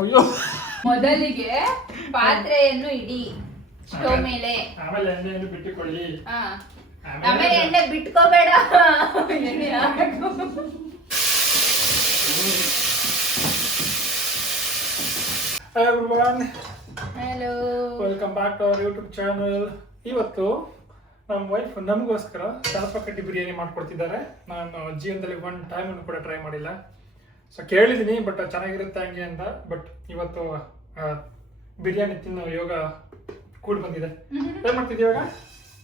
ಅಯ್ಯೋ ಮೊದಲಿಗೆ ಪಾತ್ರೆಯನ್ನು ಇಡಿ ಸ್ಟವ್ ಮೇಲೆ, ಆಮೇಲೆ ಎಣ್ಣೆಯನ್ನು ಬಿಟ್ಟುಕೊಳ್ಳಿ. ಆಮೇಲೆ ಎಣ್ಣೆ ಬಿಟ್ಕೋಬೇಡ, ಎಣ್ಣೆ ಹಾಕು. Hi everyone, hello, welcome back to our YouTube channel. ಇವತ್ತು ನಮ್ಮ ವೈಫ್ ನಮಗೋಸ್ಕರ ತಲಪಕಟ್ಟಿ ಬಿರಿಯಾನಿ ಮಾಡ್ಕೊಡ್ತಿದ್ದಾರೆ. ನಾನು ಜೀವನದಲ್ಲಿ ಒನ್ ಟೈಮ್ ಕೂಡ ಟ್ರೈ ಮಾಡಿಲ್ಲ. ಸೊ ಕೇಳಿದ್ದೀನಿ, ಬಟ್ ಚೆನ್ನಾಗಿರುತ್ತೆ ಹಂಗೆ ಅಂತ. ಬಟ್ ಇವತ್ತು ಬಿರಿಯಾನಿ ತಿನ್ನೋ ಯೋಗ ಕೂಡಿ ಬಂದಿದೆ. ಏನ್ ಮಾಡ್ತಿದ್ದೀವಿ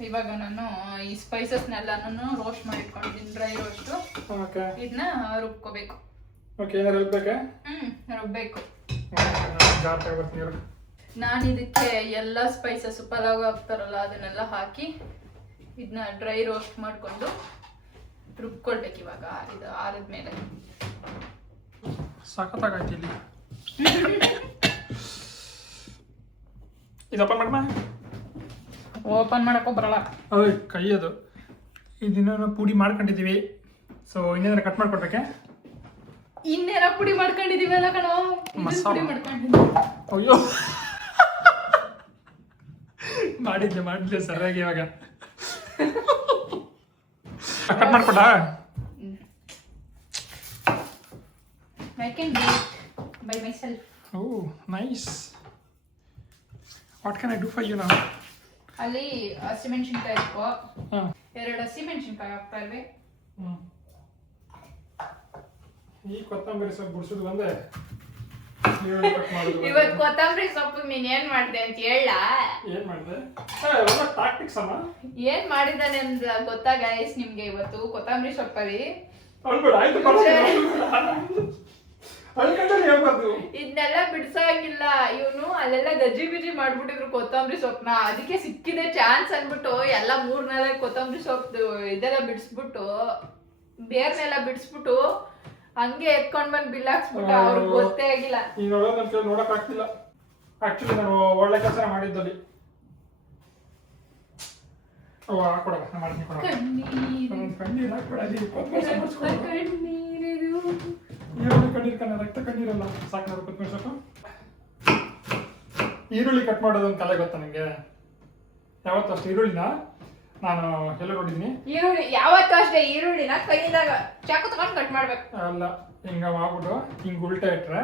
ಇವಾಗ ನಾನು ಈ ಸ್ಪೈಸಸ್ನೆಲ್ಲನೂ ರೋಸ್ಟ್ ಮಾಡಿ ಇಟ್ಕೊಂಡಿದ್ದೀನಿ, ಡ್ರೈ ರೋಸ್ಟ್. ಓಕೆ, ಇದನ್ನ ರುಬ್ಕೋಬೇಕು. ಓಕೆ, ಏನಾರು ರುಬ್ಬೇಕಾ? ರುಬ್ಬೇಕು. ಜಾರ್ ತಗೊಬರ್ತೀನಿ. ನಾನು ಇದಕ್ಕೆ ಎಲ್ಲ ಸ್ಪೈಸಸ್ ಪಲಾವ್ ಹಾಕ್ತಾರಲ್ಲ ಅದನ್ನೆಲ್ಲ ಹಾಕಿ ಇದನ್ನ ಡ್ರೈ ರೋಸ್ಟ್ ಮಾಡಿಕೊಂಡು ರುಬ್ಕೊಳ್ಬೇಕು. ಇವಾಗ ಇದು ಆರಿದ್ಮೇಲೆ ಸಖತ್ತಾಗೈತಿ. ಇಲ್ಲಿ ಇದು ಓಪನ್ ಮಾಡಕ್ಕೂ ಬರಲ್ಲ. ಕೈ ಅದು. ಇದನ್ನ ಪುಡಿ ಮಾಡ್ಕೊಂಡಿದ್ದೀವಿ. ಸೊ ಇನ್ನೇನಾರ ಕಟ್ ಮಾಡ್ಕೊಡ್ಬೇಕೆ? ಇನ್ನೇನ ಪುಡಿ ಮಾಡ್ಕೊಂಡಿದೀವಲ್ಲ ಕಣೋ, ಪುಡಿ ಮಾಡ್ಕೊಂಡಿದ್ದೀವಿ. ಅಯ್ಯೋ, ಮಾಡಿದ್ದೆ ಸರಿಯಾಗಿ. ಇವಾಗ cut ಮಾಡ್ಕೊಡ. I can do it by myself. Oh, nice. What can I do for you now? ಅಲ್ಲಿ ಹಸಿಮೆಣಸಿನ್ಕಾಯಿ ಹಾಕೋ. 2 ಹಸಿಮೆಣಸಿನ್ಕಾಯಿ ಹಾಕ್ತಾ ಇವೆ. ಈ ಕೊತ್ತಂಬರಿ ಸೊಪ್ಪು ಬಿಡಿಸೋದು ಒಂದೇ. ಇವತ್ತು ಕೊತ್ತಂಬರಿ ಸೊಪ್ಪು ನೀನ್ ಏನ್ ಮಾಡ್ದೆ ಅಂತ ಹೇಳ. ಏನ್ ಮಾಡ್ದೆ? ಟಾಕ್ಟಿಕ್ಸ್ ಅಮ್ಮ. ಏನ್ ಮಾಡಿದಾನೆ ಅಂತ ಗೊತ್ತಾ ಗೈಸ್ ನಿಮ್ಗೆ? ಇವತ್ತು ಕೊತ್ತಂಬರಿ ಸೊಪ್ಪಲ್ಲಿ ಇದನ್ನೆಲ್ಲ ಬಿಡ್ಸಂಗಿಲ್ಲ. ಇವನು ಅಲ್ಲೆಲ್ಲ ಗಜ್ಜಿ ಬಿಜಿ ಮಾಡ್ಬಿಟ್ಟಿದ್ರು ಕೊತ್ತಂಬರಿ ಸೊಪ್ಪನ. ಅದಕ್ಕೆ ಸಿಕ್ಕಿದೆ ಚಾನ್ಸ್ ಅನ್ಬಿಟ್ಟು ಎಲ್ಲ 3-4 ಕೊತ್ತಂಬರಿ ಸೊಪ್ಪು ಇದೆಲ್ಲ ಬಿಡಿಸ್ಬಿಟ್ಟು, ಬೇರ್ನೆಲ್ಲ ಬಿಡಿಸ್ಬಿಟ್ಟು ಹಂಗೆ ಎತ್ಕೊಂಡ್ ಬಂದ್ ಬಿಲ್ ಹಾಕ್ಸ್ಬಿಟ್ಟು ಅವ್ರಿಗೆ ಗೊತ್ತೇ ಆಗಿಲ್ಲ. ಈಗ ನೋಡಕ್ ಆಗ್ತಿಲ್ಲ. ಆಕ್ಚುಲಿ ನಾನು ಒಳ್ಳೆ ಕೆಲಸ ಮಾಡಿದ್ದಲ್ಲಿ. ರಕ್ತ ಕಣ್ಣೀರಲ್ಲ ಸಾಕು. ಕೊತ್ತಂಬರಿ ಸೊಪ್ಪು, ಈರುಳ್ಳಿ ಕಟ್ ಮಾಡೋದು ಒಂದು ಕಲೆ ಗೊತ್ತಾ ನಂಗೆ? ಯಾವತ್ತು ಅಷ್ಟೇ ಈರುಳ್ಳಿನ ನಾನು ಎಲ್ಲ ನೋಡಿದ್ದೀನಿ. ಈರುಳ್ಳಿ ಯಾವತ್ತೂ ಅಷ್ಟೇ ಈರುಳ್ಳಿನ ಕೈದಾಗ ಚಾಕು ತಗೊಂಡು ಕಟ್ ಮಾಡ್ಬೇಕು. ಅಲ್ಲ, ಹಿಂಗ ಮಾಡ್ಬಿಟ್ಟು ಹಿಂಗ್ ಉಲ್ಟಾ ಇಟ್ರೆ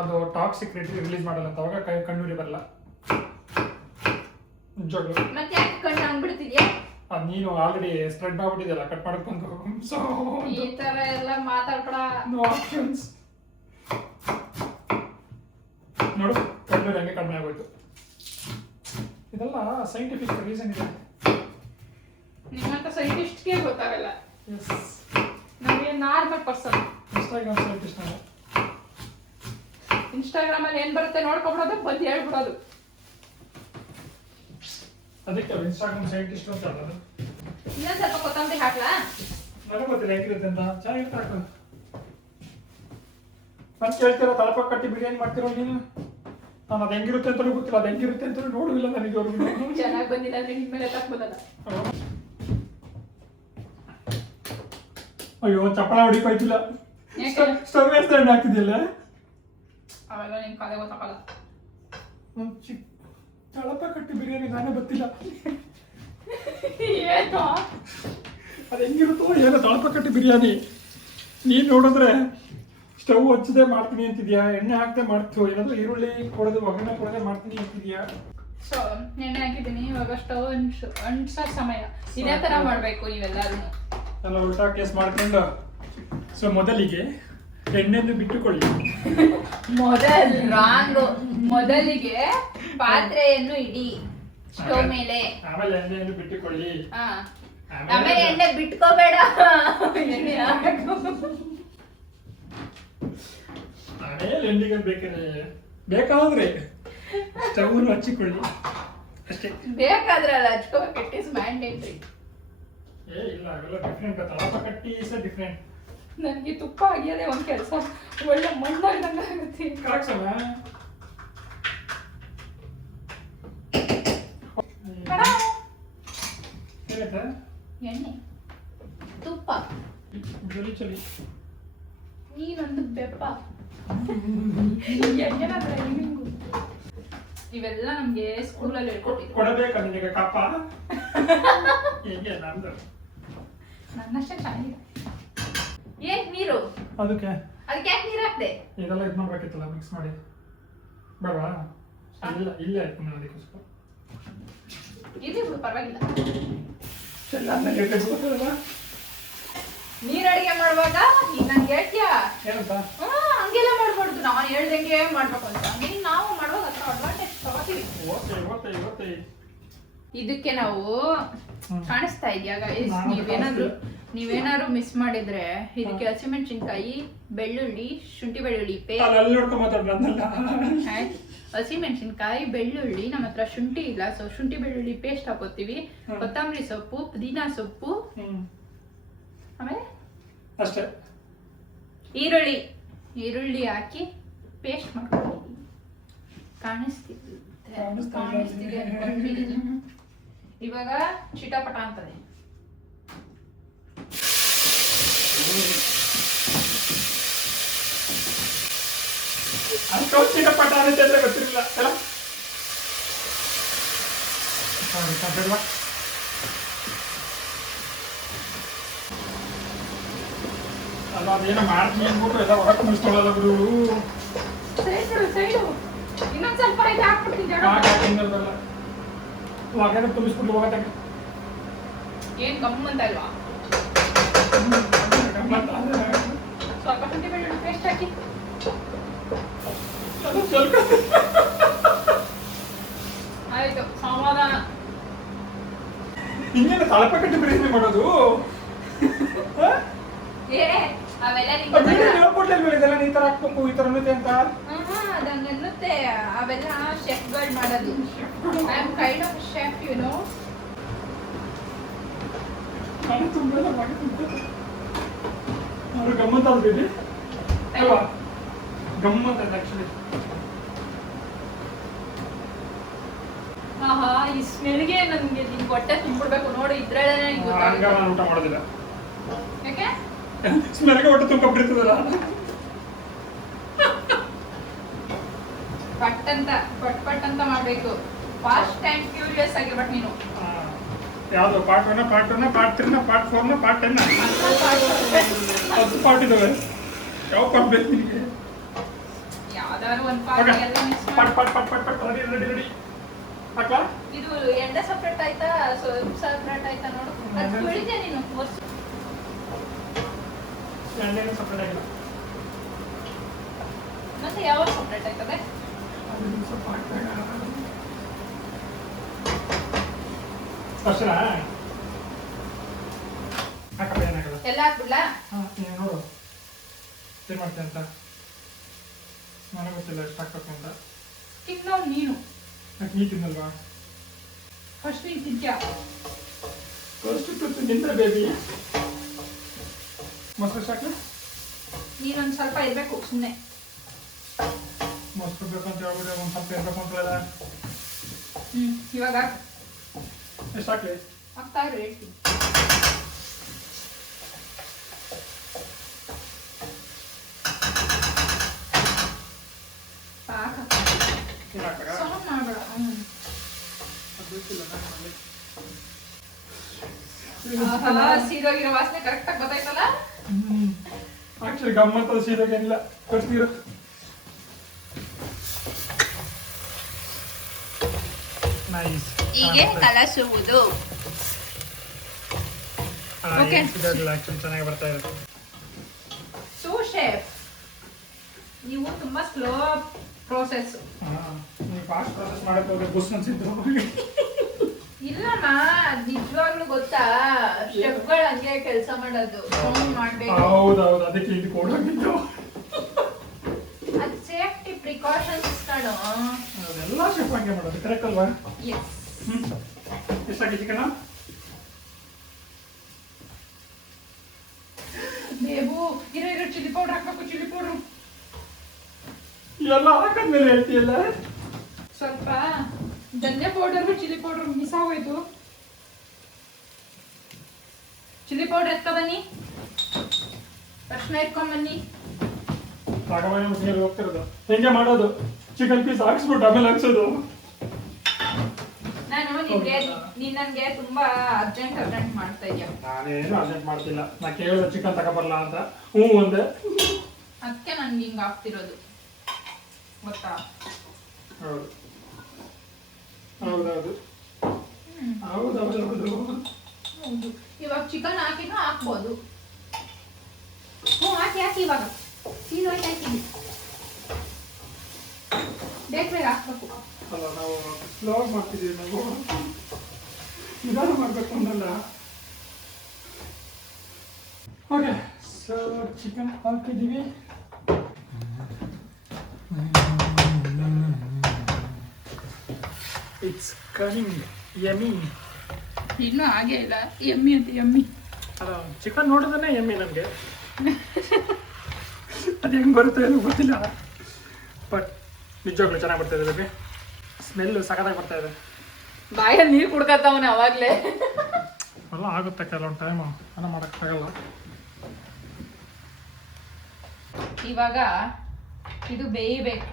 ಅದು ಟಾಕ್ಸಿಕ್ ರಿಲೀಸ್ ಮಾಡಲ್ಲ ಅಂತ. ಅವಾಗ ಕಣ್ಣೂರಿ ಬರಲ್ಲ. ನಿಜವಾಗ್ಲು. ಮತ್ತೆ ಯಾಕೆ ಕಣ್ಣು ಹಂಗ್ಬಿಡ್ತಿದ್ಯಾ? ನೀನು ಆಲ್ರೆಡಿ ಸ್ಪ್ರೆಡ್ ಮಾಡ್ಬಿಟ್ಟಿದ್ಯಲ್ಲ ಕಟ್ ಮಾಡಕ್ ಬಂದು. ಸೊ ಈ ತರ ಎಲ್ಲ ಮಾತಾಡ್ಬೇಡ. No options. ನೋಡು, ಕಣ್ಣೂರಿ ಹಂಗೆ ಕಡಿಮೆ ಆಗೋಯ್ತು. ಇದೆಲ್ಲ ಸೈಂಟಿಫಿಕ್ ರೀಸನ್ ಇದೆ. ನಿಮ್ಮಂತ ಸೈಂಟಿಸ್ಟ್ಗೆ ಗೊತ್ತಾಗಲ್ಲ. ಎಸ್, ನಮಗೆ ನಾರ್ಮಲ್ ಪರ್ಸನ್. ಇನ್ಸ್ಟಾಗ್ರಾಮ್ ಸೈಂಟಿಸ್ಟ್ ನಾನು. ಇನ್ಸ್ಟಾಗ್ರಾಮ್ ಅಲ್ಲಿ ಏನ್ ಬರುತ್ತೆ ನೋಡ್ಕೊಬಿಡೋದು, ಬಂದು ಹೇಳ್ಬಿಡೋದು. ಅದಕ್ಕೆ ಇನ್ಸ್ಟಾಗ್ರಾಮ್ ಸೈಂಟಿಸ್ಟ್ ಅಂತ ಹೇಳೋದು. ಇನ್ನೊಂದ್ ಸ್ವಲ್ಪ ಕೊತ್ತಂಬರಿ ಹಾಕ್ಲಾ? ನನಗೆ ಗೊತ್ತಿಲ್ಲ ಹೇಗಿರುತ್ತೆ ಅಂತ. ಚೆನ್ನಾಗಿರುತ್ತೆ, ಹಾಕೋದು. ಮತ್ತೆ ಹೇಳ್ತೀರಾ ತಲಪಕಟ್ಟಿ ಬಿರಿಯಾನಿ ಮಾಡ್ತಿರೋ ನೀನು. ನಾನು ಅದು ಹೆಂಗಿರುತ್ತೆ ಅಂತ ಗೊತ್ತಿಲ್ಲ. ಅದು ಹೆಂಗಿರುತ್ತೆ ಅಂತ ನೋಡುವಿಲ್ಲ ನನಗೆ. ಅವ್ರಿಗೆ ಚೆನ್ನಾಗಿ ಬಂದಿಲ್ಲ ಅಂದ್ರೆ ನಿಮ್ಮೇಲೆ ತಕ್ಬೋದಲ್ಲ. ಅಯ್ಯೋ, ಚಪ್ಪಳ ಹೊಡಿಪಾಯ್ತಿಲ್ಲ. ಸ್ಟವ್ ಎಣ್ಣೆ ಹಾಕಿದ್ಯಲ್ಲ. ಅವೆಲ್ಲ ನಿನ್ ಕಾಲೇ ಗೊತ್ತಾಗಲ್ಲ. ತಲಪಕಟ್ಟಿ ಬಿರಿಯಾನಿ ನಾನೇ ಗೊತ್ತಿಲ್ಲ. ಏನೋ ಅದು ಹೆಂಗಿರುತ್ತೋ ಏನೋ ತಲಪಕಟ್ಟಿ ಬಿರಿಯಾನಿ. ನೀನು ನೋಡಿದ್ರೆ ಸ್ಟವ್ ಹಚ್ಚದೆ ಮಾಡ್ತೀನಿ ಅಂತಿದ್ಯಾ, ಎಣ್ಣೆ ಹಾಕ್ದೆ ಮಾಡ್ತೀವೋ, ಏನಾದ್ರೂ ಈರುಳ್ಳಿ ಕೊಡೋದು ಒಗ್ಗರಣೆ ಕೊಡೋದೆ ಮಾಡ್ತೀನಿ ಅಂತಿದ್ಯಾ. ಸೊ ಎಣ್ಣೆ ಹಾಕಿದ್ದೀನಿ. ಇವಾಗ ಸ್ಟವ್ ಅಂಟಿಸೋ ಸಮಯ. ಇದೇ ತರ ಮಾಡ್ಬೇಕು ನೀವೆಲ್ಲರೂ. ಎಲ್ಲ ಉಲ್ಟಾ ಕೇಸ್ ಮಾಡ್ಕೊಂಡು. ಸೊ ಮೊದಲಿಗೆ ಎಣ್ಣೆಯನ್ನು ಬಿಟ್ಟುಕೊಳ್ಳಿ. ಮೊದಲಿಗೆ ಪಾತ್ರೆಯನ್ನು ಇಡಿ ಸ್ಟವ್ ಮೇಲೆ, ಆಮೇಲೆ ಎಣ್ಣೆಯನ್ನು ಬಿಟ್ಟುಕೊಳ್ಳಿ. ಆಮೇಲೆ ಎಣ್ಣೆ ಬಿಟ್ಕೋಬೇಡ, ಎಣ್ಣೆ ಹಾಕು. ಆಮೇಲೆ ಎಣ್ಣೆಗೆ ಬೇಕಾದ್ರೆ ಸ್ಟವ್ ಹಚ್ಚಿಕೊಳ್ಳಿ ಅಷ್ಟೇ. ಬೇಕಾದ್ರಲ್ಲ ಹಚ್ಕೋಬೇಕು. It is mandatory. ಇಲ್ಲ, ಅವೆಲ್ಲ ಡಿಫ್ರೆಂಟ್. ತಲಪಕಟ್ಟಿ is different. ನನಗೆ ತುಪ್ಪ ಆಗಿಯದೇ ಒಂದು ಕೆಲಸ ಒಳ್ಳೆ ಮಣ್ಣಾಗ್ದಂಗೆ ಆಗುತ್ತೆ. ಕರೆಕ್ಟ್ ಸಮ. ಎಣ್ಣೆ, ತುಪ್ಪ, ಚಳಿ ಚಳಿ. ನೀನೊಂದು ಬೆಪ್ಪ. ಇವೆಲ್ಲ ನಮ್ಗೆ ಸ್ಕೂಲಲ್ಲಿ ಹೇಳ್ಕೊಟ್ಟಿದ್ರು. ಕೊಡಬೇಕಾ ನಿನಗೆ ಕಪ್ಪ? ಹೇಗೆ ನಂದು ನನ್ನಷ್ಟೇ ಚೆನ್ನಾಗಿದೆ. ಏನ್ ನೀರು? ಅದಕ್ಕೆ ಯಾಕೆ ನೀರು ಹಾಕ್ದೆ? ಇದೆಲ್ಲ ಇದು ಮಾಡ್ಬೇಕಿತ್ತಲ್ಲ ಮಿಕ್ಸ್ ಮಾಡಿ ಬೇಡವಾ? ಇಲ್ಲ ಇಲ್ಲೇ ಆಯ್ತು ನಾನು ಅದಕ್ಕೋಸ್ಕರ ಇಲ್ಲಿ ಬಿಡು ಪರವಾಗಿಲ್ಲ. ಎಲ್ಲ ನೀರ್ ಅಡಿಗೆ ಮಾಡುವಾಗ ಈಗ ನಂಗೆ ಹೇಳ್ತೀಯ ಏನಂತ? ಹಂಗೆಲ್ಲ ಮಾಡ್ಬಾರ್ದು, ನಾನು ಹೇಳ್ದಂಗೆ ಮಾಡ್ಬೇಕು ಅಂತ. ಹಂಗೆ ನಾವು ಮಾಡುವಾಗ ಹತ್ರ ಅಡ್ವಾಂಟೇಜ್ ತಗೋತೀವಿ. ಇದಕ್ಕೆ ನಾವು ಕಾಣಿಸ್ತಾ ಇದೆಯಾ ಗೈಸ್? ನೀವೇನಾದ್ರು ಮಿಸ್ ಮಾಡಿದ್ರೆ ಇದಕ್ಕೆ ಹಸಿಮೆಣಸಿನ್ಕಾಯಿ, ಬೆಳ್ಳುಳ್ಳಿ, ಶುಂಠಿ ಬೆಳ್ಳುಳ್ಳಿ ಹಸಿಮೆಣಸಿನ್ಕಾಯಿ, ಬೆಳ್ಳುಳ್ಳಿ, ನಮ್ಮ ಹತ್ರ ಶುಂಠಿ ಇಲ್ಲ, ಸೊ ಶುಂಠಿ ಬೆಳ್ಳುಳ್ಳಿ ಪೇಸ್ಟ್ ಹಾಕೋತೀವಿ. ಕೊತ್ತಂಬರಿ ಸೊಪ್ಪು, ಪುದೀನಾ ಸೊಪ್ಪು, ಆಮೇಲೆ ಅಷ್ಟೇ ಈರುಳ್ಳಿ ಹಾಕಿ ಪೇಸ್ಟ್ ಮಾಡ್ಕೊತೀವಿ. ಕಾಣಿಸ್ತಿದೆ ಅನ್ಕೊಂಡಿದ್ದೀನಿ. ಇವಾಗ ಚಿಟಪಟ ಅಂತದೆ. ಚಿಟಪಟ ಅನ್ನತ್ತೆ ಅಂತ ಗೊತ್ತಿರಲಿಲ್ಲ ಅಲ್ಲ. ಅದೇನೋ ಮಾಡ್ತೀನಿ ಅಂದ್ಬಿಟ್ಟು ಎಲ್ಲ ಹೊರ ತುಂಬಿಸ್ಕೊಳ್ಳಲ್ಲ ಬಿಡು. ಸೈಡು ಇನ್ನೊಂದ್ ಸ್ವಲ್ಪ ಇದು ಹಾಕ್ಬಿಡ್ತೀನಿ. ಹಾಗಾದ್ರೆ ತುಂಬಿಸ್ಬಿಟ್ಟು ಹೋಗತ್ತಾಗ ಏನ್ ಗಮ್ಮಂತ ಅಲ್ವಾ? ಸ್ವಲ್ಪ ಶುಂಠಿ ಬೆಳ್ಳುಳ್ಳಿ ಪೇಸ್ಟ್ ಹಾಕಿ ಆಯ್ತು, ಸಮಾಧಾನ. ಇನ್ನೇನು ತಳಪ ಕಟ್ಟಿ ಬಿರಿಯಾನಿ ಮಾಡೋದು? ಅವೆಲ್ಲ ಈ ತರ ಹಾಕ್ಬೇಕು, ಈ ತರ ಅಂತ ಅದನ್ನುತ್ತೆ. ಅವೆಲ್ಲ ಶೆಫ್ಗಳು ಮಾಡೋದು. I am kind of chef, you know. ಗಮ್ಮತ್ ಆಗ್ಬಿಟ್ಟು ಅಲ್ವಾ? ಗಮ್ಮತ್ ಅದ ಆಕ್ಚುಲಿ. ಆಹಾ, ಈ ಸ್ಮೆಲ್ಗೆ ನನ್ಗೆ ನಿನ್ ಹೊಟ್ಟೆ ತುಂಬಿಡ್ಬೇಕು ನೋಡಿ. ಇದ್ರಲ್ಲೇ ಊಟ ಮಾಡೋದಿಲ್ಲ. ಯಾಕೆ? ಸ್ಮೆಲ್ಗೆ ಹೊಟ್ಟೆ ತುಂಬಿಡ್ತದಲ್ಲ. ಪಟ್ ಅಂತ ಮಾಡ್ಬೇಕು. ಫಾಸ್ಟ್ ಅಂಡ್ ಕ್ಯೂರಿಯಸ್ ಆಗಿರ್ಬೇಕು ನೀನು. ಯಾವ್ದು part 1, part 2, part 3, part 4, part 10? 10 part ಇದಾವೆ. ಯಾವ ಪಾರ್ಟ್ ಬೇಕು ನಿನಗೆ? ಯಾವ್ದಾದ್ರು ಒಂದು ಪಾರ್ಟ್ ಎಲ್ಲ ಮಿಕ್ಸ್ ಮಾಡಿ. ರೆಡಿ ಹಾಕ್ಲಾ? ಇದು ಎಂಡ ಸಪ್ರೇಟ್ ಆಯ್ತಾ ಸಪ್ರೇಟ್ ಆಯ್ತಾ ನೋಡು. ಅದು ಕುಳಿತೆ ನೀನು. ಎಣ್ಣೆನೂ ಸಪ್ರೇಟ್ ಆಗಿಲ್ಲ. ಮತ್ತೆ ಯಾವಾಗ ಸಪ್ರೇಟ್ ಆಯ್ತದೆ? ಅಷ್ಟೇನಾ? ಹಾಕಪ್ಪ, ಏನಾಗಲ್ಲ. ಎಲ್ಲ ಹಾಕ್ಬಿಡ್ಲಾ? ನೀನು ನೋಡು ಏನು ಮಾಡ್ತೀನಿ ಅಂತ. ನನಗೆ ಗೊತ್ತಿಲ್ಲ ಎಷ್ಟು ಹಾಕ್ಬೇಕು ಅಂತ. ತಿನ್ನೋರು ನೀನು. ನೀ ತಿನ್ನಲ್ವಾ? ಫಸ್ಟ್ ನೀನು ತಿಂತ್ಯಾ? First ನಿಂದ್ರೆ baby. ಮೊಸರು ಸಾಕು? ನೀನೊಂದು ಸ್ವಲ್ಪ ಇರಬೇಕು ಸುಮ್ಮನೆ. ಮೊಸರು ಬೇಕಂತ ಹೇಳ್ಬಿಟ್ಟು ಒಂದು ಸ್ವಲ್ಪ ಇರಬೇಕು ಅಂತಲ್ಲ. ಇವಾಗ ಎಷ್ಟು ಹಾಕ್ಲಿ? ಆಗ್ತಾ ಇರು, ಹೇಳ್ತೀನಿ. ಸೌಂಡ್ ಮಾಡಬೇಡ. ಸೀದೋಗಿರೋ ವಾಸನೆ ಕರೆಕ್ಟಾಗಿ ಗೊತ್ತಾಯ್ತಲ್ಲ? ಆಕ್ಚುಲಿ ಗಮ್ಮತ್ತದ ಸೀದೋಗೇನಿಲ್ಲ. ಕೊಡ್ತೀರ ನೈಸ್. ಹೀಗೆ ಕಲಸುವುದು. ಆಕ್ಚುಲಿ ಚೆನ್ನಾಗಿ ಬರ್ತಾ ಇದೆ. ಸೋ ಶೆಫ್, ನೀವು ತುಂಬಾ ಸ್ಲೋ ಪ್ರೋಸೆಸ್. ನೀವು ಫಾಸ್ಟ್ ಪ್ರೋಸೆಸ್ ಮಾಡಕ್ಕೆ ಹೋಗಿ ಬುಸ್ ಅನ್ಸಿದ್ದು. ಇಲ್ಲಮ್ಮ, ನಿಜವಾಗ್ಲೂ ಗೊತ್ತಾ, ಶೆಫ್ಗಳು ಹಂಗೆ ಕೆಲಸ ಮಾಡೋದು. ಸೌಂಡ್ ಮಾಡ್ಬೇಕು. ಹೌದೌದು, ಅದಕ್ಕೆ ಇದು ಕೊಡೋಗಿದ್ದು. ಅದು ಸೇಫ್ಟಿ ಪ್ರಿಕಾಷನ್ಸ್ ಕಣೋ. ಅದೆಲ್ಲ ಶೆಫ್ ಹಂಗೆ ಮಾಡೋದು, ಕರೆಕ್ಟ್ ಅಲ್ವಾ? ಎಸ್. ಎಷ್ಟಾಗಿ ಚಿಕನ್? ಬೇಬು, ಇರೋ ಚಿಲ್ಲಿ ಪೌಡರ್ ಹಾಕ್ಬೇಕು. ಚಿಲ್ಲಿ ಪೌಡರ್ ಎಲ್ಲ ಹಾಕದ್ಮೇಲೆ ಹೇಳ್ತೀಯಲ್ಲ. ಸ್ವಲ್ಪ ಧನ್ಯ ಪೌಡರ್, ಚಿಲ್ಲಿ ಪೌಡರ್ ಮಿಸ್ ಆಗೋಯ್ತು. ಚಿಲ್ಲಿ ಪೌಡರ್ ಎತ್ಕೊ ಬನ್ನಿ, ತಕ್ಷಣ ಎತ್ಕೊಂಡ್ ಬನ್ನಿ. ಸಾಗವಾಣಿ ಮಿಷಿನಲ್ಲಿ ಹೋಗ್ತಿರೋದು ಹೆಂಗೆ ಮಾಡೋದು ಚಿಕನ್ ಪೀಸ್ ಹಾಕ್ಸ್ಬಿಟ್ಟು ಆಮೇಲೆ ಹಾಕ್ಸೋದು ನಾನು ನೀನ್ ನನ್ಗೆ ತುಂಬಾ ಅರ್ಜೆಂಟ್ ಮಾಡ್ತಾ ಇದೀಯ. ನಾನೇನು ಅರ್ಜೆಂಟ್ ಮಾಡ್ತಿಲ್ಲ. ನಾ ಕೇಳಿದ್ರೆ ಚಿಕನ್ ತಗೊಬರ್ಲ ಅಂತ ಹ್ಞೂ ಒಂದೇ. ಅದಕ್ಕೆ ನನ್ಗೆ ಹಿಂಗ ಆಗ್ತಿರೋದು ಗೊತ್ತಾ? ಹೌದು ಹೌದೌದು ಹೌದೌದು ಹೌದು. ಇವಾಗ ಚಿಕನ್ ಹಾಕಿನೂ ಹಾಕ್ಬೋದು. ಹಾಕಿ ಇವಾಗ ಹಾಕಿ ಬೇಗ ಹಾಕ್ಬೇಕು. ಅಲ್ಲ ನಾವು ಸ್ಲೋಗ್ ಮಾಡ್ತಿದ್ದೀವಿ. ನಾವು ನಿಧಾನ ಮಾಡಬೇಕು ಅನ್ನಲ್ಲ. ಓಕೆ ಸೊ ಚಿಕನ್ ಹಾಕಿದ್ದೀವಿ. It's coming yummy. ಇನ್ನೂ ಹಾಗೆ ಇಲ್ಲ ಎಮ್ಮಿ ಅಂತ ಎಮ್ಮಿ. ಅಲ್ಲ ಚಿಕನ್ ನೋಡಿದ್ರೆ ಎಮ್ಮಿ ನನಗೆ. ಅದು ಹೆಂಗೆ ಬರುತ್ತೆ ಏನೋ ಗೊತ್ತಿಲ್ಲ ಬಟ್ ನಿಜವಾಗ್ಲೂ ಚೆನ್ನಾಗಿ ಬರ್ತಾ ಇದೆ ಬೇಬಿ. ಸ್ಮೆಲ್ಲು ಸಖತ್ತಾಗಿ ಬರ್ತಾ ಇದೆ. ಬಾಯಲ್ಲಿ ನೀರು ಕುಡ್ಕತ್ತವನ ಅವಾಗಲೇ. ಎಲ್ಲ ಆಗುತ್ತೆ ಕೆಲವೊಂದು ಟೈಮು ಅನ್ನ ಮಾಡೋಕ್ಕಾಗಲ್ಲ. ಇವಾಗ ಇದು ಬೇಯಬೇಕು.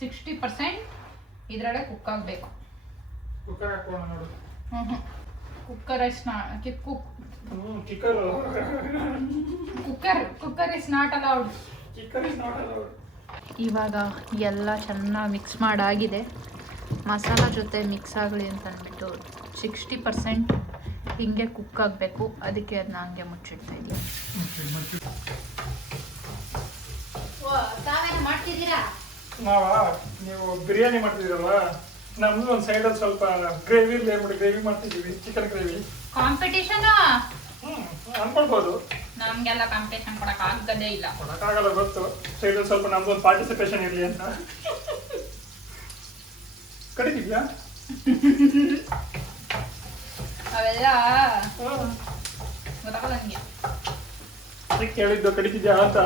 60% ಇದರೊಳಗೆ ಕುಕ್ ಆಗಬೇಕು. ಕುಕ್ಕರ್ ಹಾಕೋಣ ನೋಡು. Cooker cooker is not allowed. ಇವಾಗ ಎಲ್ಲ ಚೆನ್ನಾಗಿ ಮಿಕ್ಸ್ ಮಾಡಾಗಿದೆ. ಮಸಾಲ ಜೊತೆ ಮಿಕ್ಸ್ ಆಗಲಿ ಅಂತ ಅಂದ್ಬಿಟ್ಟು 60% ಹಿಂಗೆ ಕುಕ್ ಆಗಬೇಕು. ಅದಕ್ಕೆ ಅದನ್ನ ಹಂಗೆ ಮುಚ್ಚಿಡ್ತಾ ಇದ್ದೀನಿ. ಮಾಡ್ತಿದ್ದೀರಾ? ನೀವು ಬಿರಿಯಾನಿ ಮಾಡ್ತಿದ್ದೀರಲ್ವ, ನಮ್ದು ಒಂದು ಸೈಡಲ್ಲಿ ಸ್ವಲ್ಪ ಗ್ರೇವಿ ಗ್ರೇವಿ ಮಾಡ್ತಿದ್ದೀವಿ. ಚಿಕನ್ ಗ್ರೇವಿ ಕಾಂಪಿಟೇಷನ್ ಅನ್ಕೊಳ್ಬೋದು. ನಮ್ಗೆಲ್ಲ ಕಾಂಪಿಟೇಷನ್ ಕೊಡಕ್ ಆಗದೇ ಇಲ್ಲ. ಕೊಡಕ್ಕಾಗಲ್ಲ ಗೊತ್ತು. ಸೈಡಲ್ಲಿ ಸ್ವಲ್ಪ ನಮ್ದು ಒಂದು ಪಾರ್ಟಿಸಿಪೇಷನ್ ಇರಲಿ ಅಂತ. ಕಡಿತಿದ್ಯಾ? ಅವೆಲ್ಲ ಗೊತ್ತಾಗಲ್ಲ ನನಗೆ. ಅದಕ್ಕೆ ಕೇಳಿದ್ದು ಕಡಿತಿದ್ಯಾ ಅಂತ.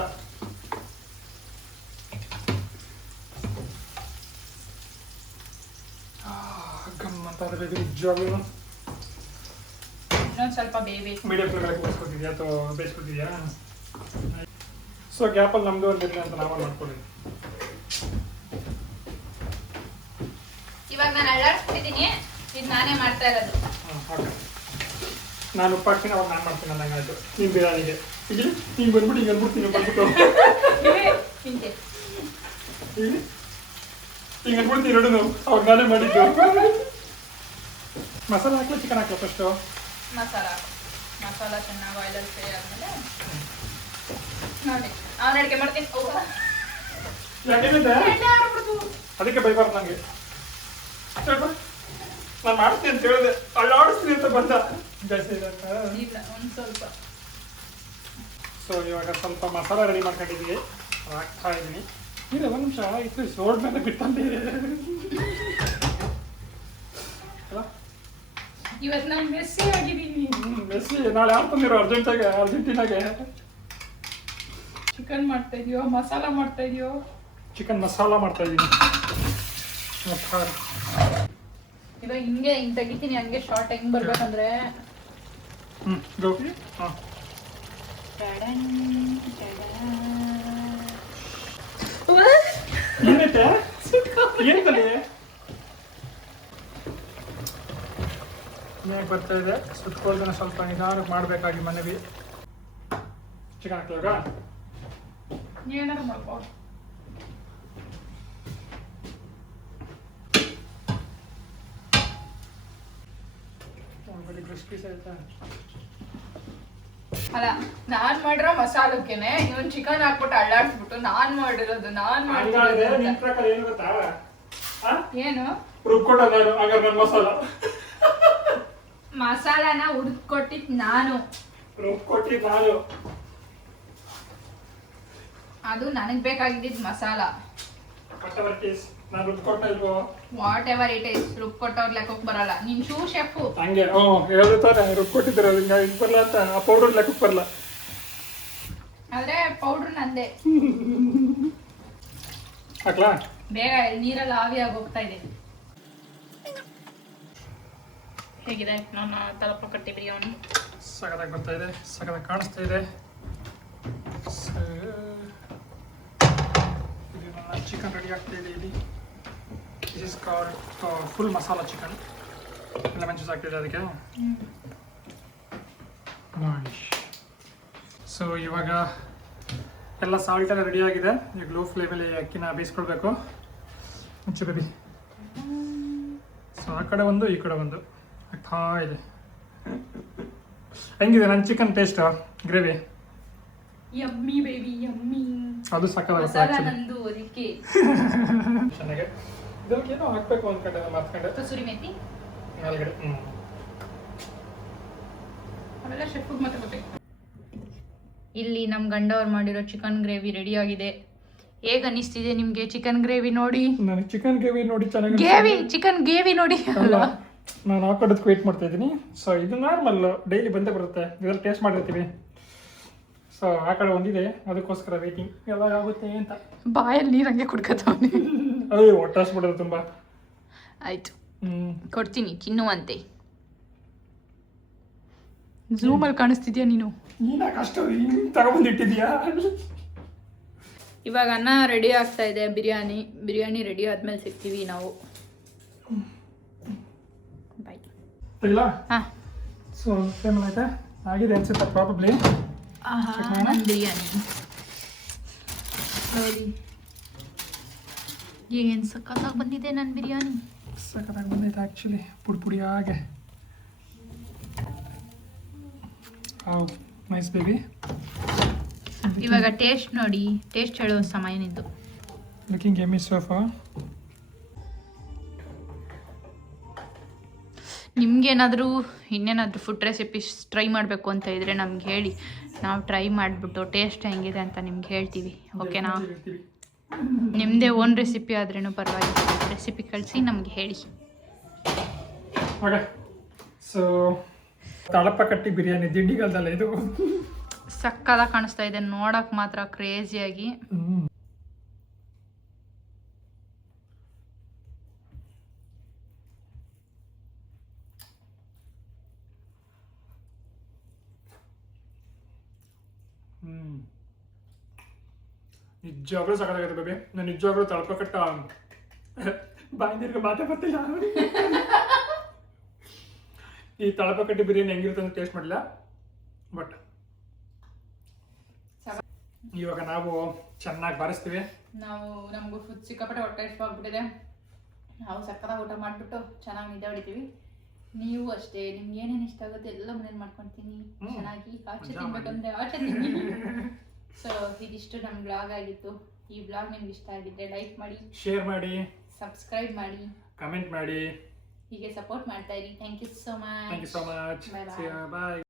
ಗಮ್ಮಂತಾದ್ರೆ ನಿಜವಾಗ್ಲೂ ಇನ್ನೊಂದು ಸ್ವಲ್ಪ ಬೇಯಬೇಕು. ಮೀಡಿಯಂ ಫ್ಲೇಮಲ್ಲಿ ಕೂರಿಸ್ಕೊತಿದ್ಯಾ ಅಥವಾ ಬೇಯಿಸ್ಕೊತಿದ್ಯಾ? ಸೊ ಗ್ಯಾಪಲ್ಲಿ ನಮ್ದು ಒಂದು ಇರಲಿ ಅಂತ ನಾವು ಮಾಡ್ಕೊಂಡಿದ್ವಿ. ಇವಾಗ ನಾನು ಅಳ್ಳಾಡ್ಸ್ಬಿಟ್ಟಿದ್ದೀನಿ. ಇದು ನಾನೇ ಮಾಡ್ತಾ ಇರೋದು. ಓಕೆ, ನಾನು ಉಪ್ಪು ಹಾಕ್ತೀನಿ, ಅವಾಗ ನಾನು ಮಾಡ್ತೀನಿ ಅನ್ನಂಗಾಯ್ತು. ನೀನು ಬಿರಿಯಾನಿಗೆ ಇಲ್ಲಿ ನೀನು ಬಂದ್ಬಿಟ್ಟು ಹಿಂಗೆ ಅಂದ್ಬಿಡ್ತೀನಿ ಬಂದ್ಬಿಟ್ಟು ಹಿಂಗೆ ಹಿಂಗೆ ಅಂದ್ಬಿಡ್ತೀನಿ ಎರಡೂ. ಅವಾಗ ನಾನೇ ಮಾಡಿದ್ದು. ಮಸಾಲೆ ಹಾಕ್ಲಾ ಚಿಕನ್ ಹಾಕ್ಲಾ ಫಸ್ಟು? ಮಸಾಲ ಚೆನ್ನಾಗಿ ಆಯಿಲಲ್ಲಿ ಫ್ರೈ ಆದಮೇಲೆ ನೋಡಿ ಅವ್ನು ಅಡುಗೆ ಮಾಡ್ತೀನಿ. ಯಾಕೆಂದ್ರೆ ಅದಕ್ಕೆ ಬೈಬಾರ್ದು ನನಗೆ. ನಾನು ಮಾಡ್ತೀನಿ ಅಂತ ಹೇಳಿದೆ, ಅಳ್ಳಾಡಿಸ್ತೀನಿ ಅಂತ ಬಂದ ಜಾಸ್ತಿ ಇಲ್ಲ ಒಂದು ಸ್ವಲ್ಪ. ಸೊ ಇವಾಗ ಸ್ವಲ್ಪ ಮಸಾಲ ರೆಡಿ ಮಾಡ್ಕೊಂಡಿದ್ದೀವಿ, ಹಾಕ್ತಾ ಇದ್ದೀನಿ. ಇಲ್ಲ ಒಂದು ನಿಮಿಷ ಇತ್ತು ಸೋಡ್ ಮೇಲೆ ಬಿಟ್ಟಂತೆ. ಇವತ್ತು ನಾನು ಮೆಸ್ಸಿ ಆಗಿದ್ದೀನಿ. ಮೆಸ್ಸಿ ನಾಳೆ ಆಡ್ತಂದಿರೋ ಅರ್ಜೆಂಟೀನಾಗೆ. ಚಿಕನ್ ಮಾಡ್ತಾ ಇದೀಯೋ ಮಸಾಲ ಮಾಡ್ತಾ ಇದೀಯೋ? ಚಿಕನ್ ಮಸಾಲ ಮಾಡ್ತಾ ಇದ್ದೀನಿ. ಇವಾಗ ಹಿಂಗೆ ಹಿಂಗೆ ತೆಗಿತೀನಿ. ಹಂಗೆ ಶಾರ್ಟ್ ಹೆಂಗ್ ಬರ್ಬೇಕಂದ್ರೆ ಗೋಪಿ ಏನೈತೆ ಏನಂತಲ್ಲಿ ಹೇಗೆ ಬರ್ತಾ ಇದೆ. ಸುತ್ಕೊಳ್ದನ್ನ ಸ್ವಲ್ಪ ನಿಧಾನಕ್ಕೆ ಮಾಡಬೇಕಾಗಿ ಮನೆಗೆ. ಚಿಕನ್ ಹಾಕ್ಲಾಗ ಏನಾರು ಮಾಡ್ಕೋ. ಅಲ್ಲ ನಾನ್ ಮಾಡಿರೋ ಮಸಾಲಕ್ಕೇನೆ ಇವನ್ ಚಿಕನ್ ಹಾಕ್ಬಿಟ್ಟು ಅಳ್ಳಾಡ್ಸ್ಬಿಟ್ಟು ನಾನ್ ಮಾಡಿರೋದು ಏನು ಗೊತ್ತಾ? ಏನು ರುಬ್ಕೊಟ್ಟ ನಾನು ಆಗ ನನ್ನ ಮಸಾಲಾನ ಹುರಿದ್ಕೊಟ್ಟಿದ್ ನಾನು, ರುಬ್ಕೊಟ್ಟಿದ್ ನಾನು. ಅದು ನನಗ್ ಬೇಕಾಗಿದ್ದ ಮಸಾಲ. ನಾನು ರುಬ್ಕೊಟ್ಟ ಇಲ್ವೋ? ವಾಟ್ ಎವರ್ ಇಟ್ ಇಸ್, ರುಬ್ಕೊಟ್ಟವ್ರ ಲೆಕ್ಕಕ್ಕೆ ಬರಲ್ಲ. ನೀನ್ ಶೂ ಶೆಫು ಹಂಗೆ ಹೇಳ್ತಾರೆ ರುಬ್ಕೊಟ್ಟಿದ್ರೆ ಇದು ಬರಲ್ಲ ಅಂತ. ಆ ಪೌಡರ್ ಲೆಕ್ಕಕ್ಕೆ ಬರಲ್ಲ. ಆದ್ರೆ ಪೌಡರ್ ನಂದೆ. ಹಾಕ್ಲಾ? ಬೇಗ ನೀರಲ್ಲಿ ಆವಿಯಾಗಿ ಹೋಗ್ತಾ ಇದೆ. ಹೇಗಿದೆ ನನ್ನ ತಲಪಕಟ್ಟಿ ಬಿರಿಯಾನಿ? ಸಗದಾಗಿ ಬರ್ತಾ ಇದೆ, ಸಗದಾಗಿ ಕಾಣಿಸ್ತಾ ಇದೆ. ಆಗ್ತಾ ಇದೆ ಇಲ್ಲಿ. This is called full masala chicken. Lemon juice ಆಗ್ತಿದೆ ಅದಕ್ಕೆ. ಸೊ ಇವಾಗ ಎಲ್ಲ ಸಾಲ್ಟ್ ಎಲ್ಲ ರೆಡಿ ಆಗಿದೆ. ಈಗ ಲೋ ಫ್ಲೇಮಲ್ಲಿ ಅಕ್ಕಿನ ಬೇಯಿಸ್ಕೊಳ್ಬೇಕು. ಮುಂಚೆ ಬೇಬಿ. ಸೊ ಆ ಕಡೆ ಒಂದು ಈ ಕಡೆ ಒಂದು ಆಗ್ತಾ ಇದೆ. ಹೆಂಗಿದೆ ನನ್ನ chicken taste gravy? Yummy baby yummy. ಅದು ಸಾಕಾಗುತ್ತೆ ನಂದು ಅದಕ್ಕೆ ಚೆನ್ನಾಗಿ. ಇದಕ್ಕೆ ಏನೋ ಹಾಕ್ಬೇಕು ಅಂದ್ಕೊಂಡೆ ಮಾತ್ಕೊಂಡೆ. ಕಸೂರಿ ಮೇಥಿ ಮೇಲ್ಗಡೆ. ಅವೆಲ್ಲ ಶೆಫ್ಗೆ ಮಾತ್ರ ಗೊತ್ತಾಯ್ತು. ಇಲ್ಲಿ ನಮ್ಮ ಗಂಡ ಅವ್ರು ಮಾಡಿರೋ ಚಿಕನ್ ಗ್ರೇವಿ ರೆಡಿ ಆಗಿದೆ. ಹೇಗೆ ಅನಿಸ್ತಿದೆ ನಿಮಗೆ ಚಿಕನ್ ಗ್ರೇವಿ ನೋಡಿ? ನನಗೆ ಚಿಕನ್ ಗ್ರೇವಿ ನೋಡಿ ಚೆನ್ನಾಗಿ ಚಿಕನ್ ಗ್ರೇವಿ ನೋಡಿ ಅಲ್ಲ, ನಾನು ಹಾಕೋದಕ್ಕೆ ವೇಟ್ ಮಾಡ್ತಾ ಇದ್ದೀನಿ. ಸೊ ಇದು ನಾರ್ಮಲ್ ಡೈಲಿ ಬಂದೇ ಬರುತ್ತೆ, ಇದೆಲ್ಲ ಟೇಸ್ಟ್ ಮಾಡಿರ್ತೀವಿ. ಸೊ ಆ ಕಡೆ ಒಂದಿದೆ, ಅದಕ್ಕೋಸ್ಕರ ವೇಟಿಂಗ್ ಯಾವಾಗ ಆಗುತ್ತೆ ಅಂತ. ಬಾಯಲ್ಲಿ ನೀರು ಹಂಗೆ ಕುಡ್ಕತ್ತವನಿ. ಅದು ಹೊಟ್ಟಾಸ್ಬಿಡೋದು ತುಂಬ. ಆಯ್ತು, ಕೊಡ್ತೀನಿ ತಿನ್ನುವಂತೆ. ಝೂಮಲ್ಲಿ ಕಾಣಿಸ್ತಿದ್ಯಾ ನೀನು? ನೀನಾಗ ಅಷ್ಟು ತಗೊಬಂದಿಟ್ಟಿದ್ಯಾ? ಇವಾಗ ಅನ್ನ ರೆಡಿ ಆಗ್ತಾ ಇದೆ. ಬಿರಿಯಾನಿ ರೆಡಿ ಆದ್ಮೇಲೆ ಸಿಗ್ತೀವಿ ನಾವು. ಬಾಯ್. ಇಲ್ಲ ಹಾಂ. ಸೊ ಫೇಮಲ್ ಆಯ್ತಾ? ಆಗಿದೆ ಅನ್ಸುತ್ತೆ ಪ್ರಾಬಬ್ಲಿ. ಬಿರಿಯಾನಿ ನೋಡಿ ಏನು ಸಕ್ಕತ್ತಾಗಿ ಬಂದಿದೆ ನನ್ನ ಬಿರಿಯಾನಿ. ಸಕ್ಕತ್ತಾಗಿ ಬಂದೈತೆ ಆ್ಯಕ್ಚುಲಿ, ಪುಡಿ ಹಾಗೆ. Nice baby. ಇವಾಗ ಟೇಸ್ಟ್ ನೋಡಿ, ಟೇಸ್ಟ್ ಹೇಳೋ ಸಮಯ ನಿಂದು. Looking yummy so far. ನಿಮ್ಗೇನಾದರೂ ಇನ್ನೇನಾದರೂ ಫುಡ್ ರೆಸಿಪೀಸ್ ಟ್ರೈ ಮಾಡಬೇಕು ಅಂತ ಇದ್ದರೆ ನಮ್ಗೆ ಹೇಳಿ, ನಾವು ಟ್ರೈ ಮಾಡಿಬಿಟ್ಟು ಟೇಸ್ಟ್ ಹೆಂಗಿದೆ ಅಂತ ನಿಮ್ಗೆ ಹೇಳ್ತೀವಿ. ಓಕೆನಾ? ನಿಮ್ಮದೇ ಓನ್ ರೆಸಿಪಿ ಆದ್ರೂ ಪರವಾಗಿಲ್ಲ, ರೆಸಿಪಿ ಕಳಿಸಿ ನಮಗೆ ಹೇಳಿ. ಓಕೆ. ಸೊ ತಳಪಕಟ್ಟಿ ಬಿರಿಯಾನಿ ದಿಡ್ಡಿಗಲ್ದಲ್ಲ ಇದು. ಸಕ್ಕದಾಗಿ ಕಾಣಿಸ್ತಾ ಇದೆ ನೋಡಕ್ಕೆ ಮಾತ್ರ ಕ್ರೇಜಿಯಾಗಿ. ನಿಜವಾಗ್ಲೂ ಸಕ್ಕತ್ತಾಗತ್ತೆ ಬೇಬಿ. ನಾನು ನಿಜವಾಗ್ಲೂ ತಳಪಕಟ್ಟ ಬಾಯಿ ನೀರಿಗೆ ಮಾತೇ ಬರ್ತಿಲ್ಲ. ಈ ತಳಪಕಟ್ಟಿ ಬಿರಿಯಾನಿ ಹೆಂಗಿರುತ್ತೆ ಅಂತ ಟೇಸ್ಟ್ ಮಾಡಿಲ್ಲ, ಬಟ್ ಇವಾಗ ನಾವು ಚೆನ್ನಾಗಿ ಬಾರಿಸ್ತೀವಿ. ನಮಗೂ ಫುಡ್ ಸಿಕ್ಕಾಪಟ್ಟೆ ಹೊಟ್ಟೆ ಇಷ್ಟವಾಗ್ಬಿಟ್ಟಿದೆ. ನಾವು ಸಕ್ಕತ್ತಾಗಿ ಊಟ ಮಾಡಿಬಿಟ್ಟು ಚೆನ್ನಾಗಿ ನಿದ್ದೆ ಹೊಡಿತೀವಿ. ನೀವು ಅಷ್ಟೇ, ನಿಮ್ಗೆ ಏನೇನು ಇಷ್ಟ ಆಗುತ್ತೆ ಎಲ್ಲ ಮನೇಲಿ ಮಾಡ್ಕೊತೀನಿ ಚೆನ್ನಾಗಿ. ಆಚೆ ತಿನ್ಬೇಕಂದ್ರೆ ಆಚೆ ತಿನ್ನಿ. ಸೊ ಇದಿಷ್ಟು ನಮ್ಮ ಬ್ಲಾಗ್ ಆಗಿತ್ತು. ಈ ಬ್ಲಾಗ್ ನಿಮ್ಗೆ ಇಷ್ಟ ಆಗಿದ್ರೆ ಲೈಕ್ ಮಾಡಿ, ಶೇರ್ ಮಾಡಿ, ಸಬ್ಸ್ಕ್ರೈಬ್ ಮಾಡಿ, ಕಮೆಂಟ್ ಮಾಡಿ, ಹೀಗೆ ಸಪೋರ್ಟ್ ಮಾಡ್ತಾ ಇರಿ. Thank you so much. Thank you so much. Bye.